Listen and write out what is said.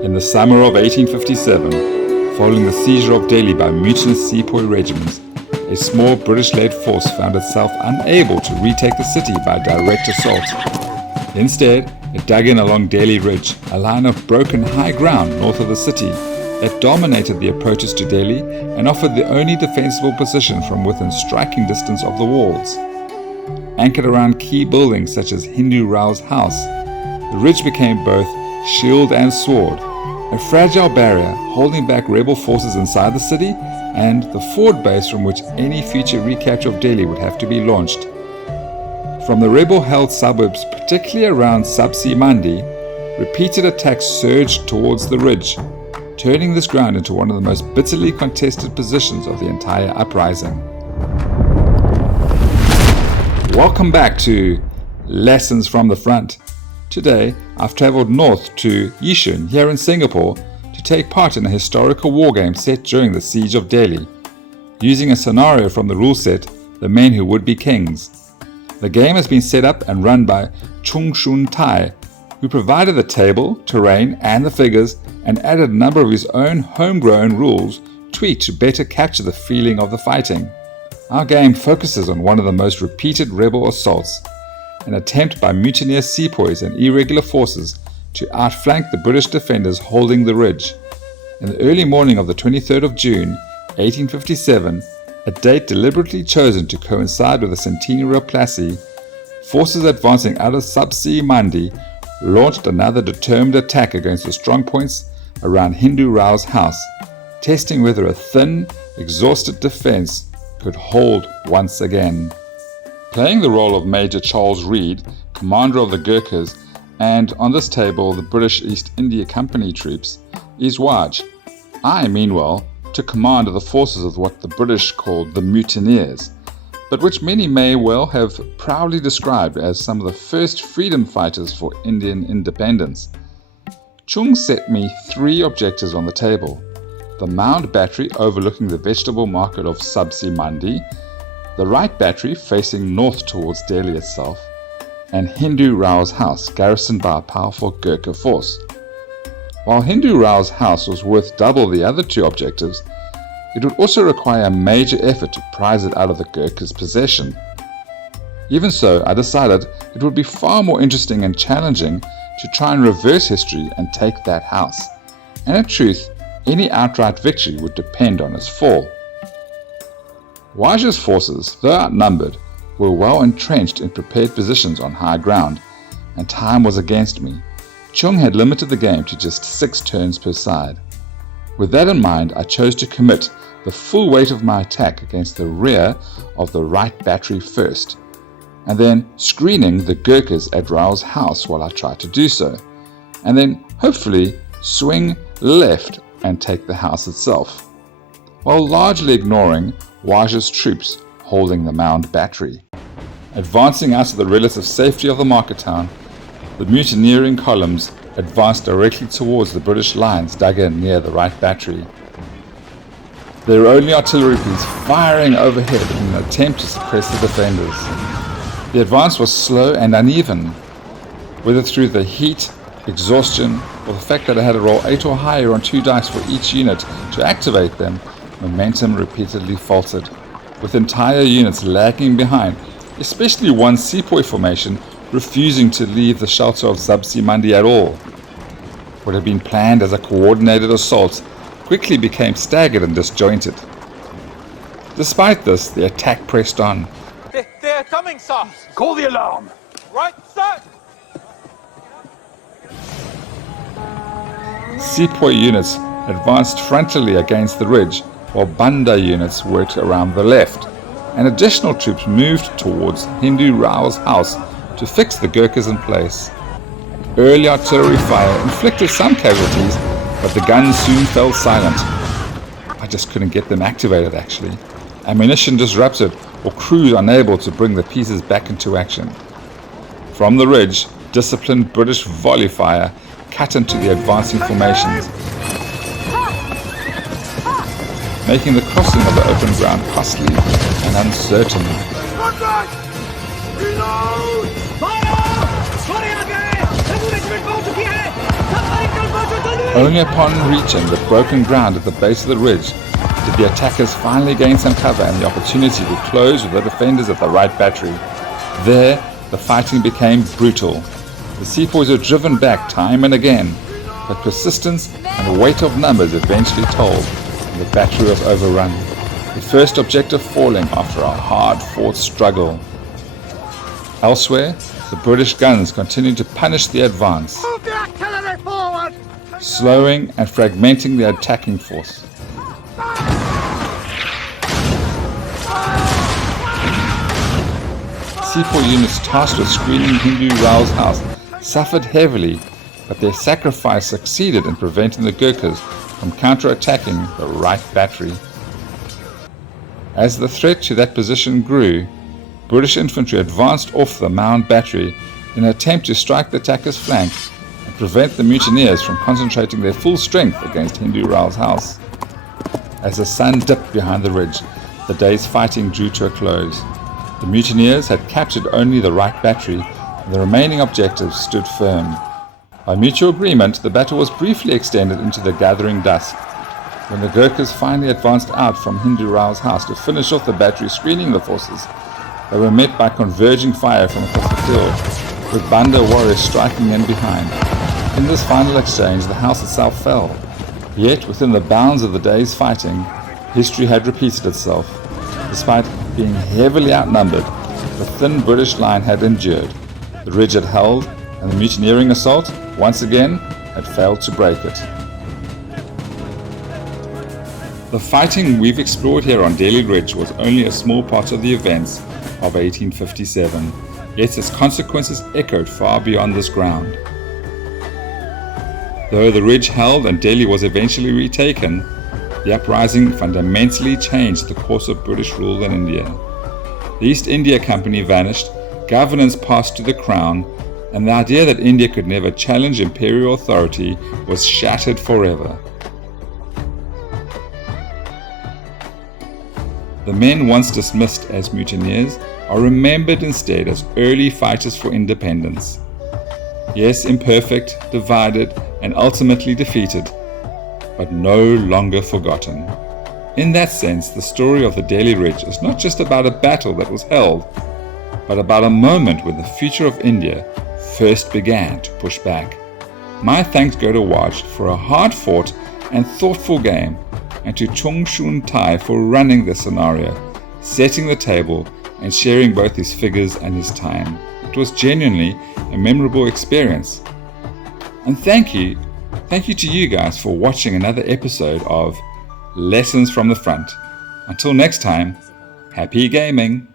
In the summer of 1857, following the seizure of Delhi by mutinous sepoy regiments, a small British-led force found itself unable to retake the city by direct assault. Instead, it dug in along Delhi Ridge, a line of broken high ground north of the city that dominated the approaches to Delhi and offered the only defensible position from within striking distance of the walls. Anchored around key buildings such as Hindu Rao's house, the ridge became both shield and sword, a fragile barrier holding back rebel forces inside the city and the forward base from which any future recapture of Delhi would have to be launched. From the rebel-held suburbs, particularly around Sabzi Mandi, repeated attacks surged towards the ridge, turning this ground into one of the most bitterly contested positions of the entire uprising. Welcome back to Lessons from the Front. Today, I've travelled north to Yishun here in Singapore to take part in a historical wargame set during the siege of Delhi, using a scenario from the rule set, The Men Who Would Be Kings. The game has been set up and run by Choong Shoon Thai, who provided the table, terrain and the figures and added a number of his own homegrown rules tweaked to better capture the feeling of the fighting. Our game focuses on one of the most repeated rebel assaults, an attempt by mutineer sepoys and irregular forces to outflank the British defenders holding the ridge. In the early morning of the 23rd of June, 1857, a date deliberately chosen to coincide with the centenary of Plassey, forces advancing out of Sabzi Mandi launched another determined attack against the strongpoints around Hindu Rao's house, testing whether a thin, exhausted defense could hold once again. Playing the role of Major Charles Reid, commander of the Gurkhas, and on this table the British East India Company troops, is Wahj. I, meanwhile, took command of the forces of what the British called the mutineers, but which many may well have proudly described as some of the first freedom fighters for Indian independence. Choong set me 3 objectives on the table: the mound battery overlooking the vegetable market of Sabzi Mandi, the right battery facing north towards Delhi itself, and Hindu Rao's house garrisoned by a powerful Gurkha force. While Hindu Rao's house was worth double the other 2 objectives, it would also require a major effort to prize it out of the Gurkhas' possession. Even so, I decided it would be far more interesting and challenging to try and reverse history and take that house. And in truth, any outright victory would depend on its fall. Wahj's forces, though outnumbered, were well entrenched in prepared positions on high ground, and time was against me. Choong had limited the game to just 6 turns per side. With that in mind, I chose to commit the full weight of my attack against the rear of the right battery first, and then screening the Gurkhas at Rao's house while I tried to do so, and then hopefully swing left and take the house itself, while largely ignoring Wahj's troops holding the mound battery. Advancing out of the relative safety of the market town, the mutineering columns advanced directly towards the British lines dug in near the right battery. There were only artillery pieces firing overhead in an attempt to suppress the defenders. The advance was slow and uneven, whether through the heat, exhaustion, or the fact that I had to roll 8 or higher on 2 dice for each unit to activate them. Momentum repeatedly faltered, with entire units lagging behind, especially one sepoy formation refusing to leave the shelter of Sabzi Mandi at all. What had been planned as a coordinated assault quickly became staggered and disjointed. Despite this, the attack pressed on. They're coming, sir! Call the alarm! Right, sir! Sepoy units advanced frontally against the ridge, while Banda units worked around the left, and additional troops moved towards Hindu Rao's house to fix the Gurkhas in place. Early artillery fire inflicted some casualties, but the guns soon fell silent. I just couldn't get them activated actually. Ammunition disrupted or crews unable to bring the pieces back into action. From the ridge, disciplined British volley fire cut into the advancing formations, making the crossing of the open ground costly and uncertain. Only upon reaching the broken ground at the base of the ridge did the attackers finally gain some cover and the opportunity to close with the defenders at the right battery. There, the fighting became brutal. The sepoys were driven back time and again, but persistence and weight of numbers eventually told, and the battery was overrun, the first objective falling after a hard-fought struggle. Elsewhere, the British guns continued to punish the advance, Move the artillery forward! slowing and fragmenting the attacking force. Sepoy units tasked with screening Hindu Rao's house suffered heavily, but their sacrifice succeeded in preventing the Gurkhas from counter-attacking the right battery. As the threat to that position grew, British infantry advanced off the mound battery in an attempt to strike the attackers' flank and prevent the mutineers from concentrating their full strength against Hindu Rao's house. As the sun dipped behind the ridge, the day's fighting drew to a close. The mutineers had captured only the right battery, and the remaining objectives stood firm. By mutual agreement, the battle was briefly extended into the gathering dusk. When the Gurkhas finally advanced out from Hindu Rao's house to finish off the battery screening the forces, they were met by converging fire from across the field, with Banda warriors striking in behind. In this final exchange, the house itself fell. Yet, within the bounds of the day's fighting, history had repeated itself. Despite being heavily outnumbered, the thin British line had endured. The ridge had held, and the mutineering assault, once again, had failed to break it. The fighting we've explored here on Delhi Ridge was only a small part of the events of 1857, yet its consequences echoed far beyond this ground. Though the ridge held and Delhi was eventually retaken, the uprising fundamentally changed the course of British rule in India. The East India Company vanished, governance passed to the Crown, and the idea that India could never challenge imperial authority was shattered forever. The men once dismissed as mutineers are remembered instead as early fighters for independence. Yes, imperfect, divided, and ultimately defeated, but no longer forgotten. In that sense, the story of the Delhi Ridge is not just about a battle that was held, but about a moment when the future of India first began to push back. My thanks go to Wahj for a hard-fought and thoughtful game, and to Choong Shoon Thai for running the scenario, setting the table, and sharing both his figures and his time. It was genuinely a memorable experience. And thank you to you guys for watching another episode of Lessons from the Front. Until next time, happy gaming!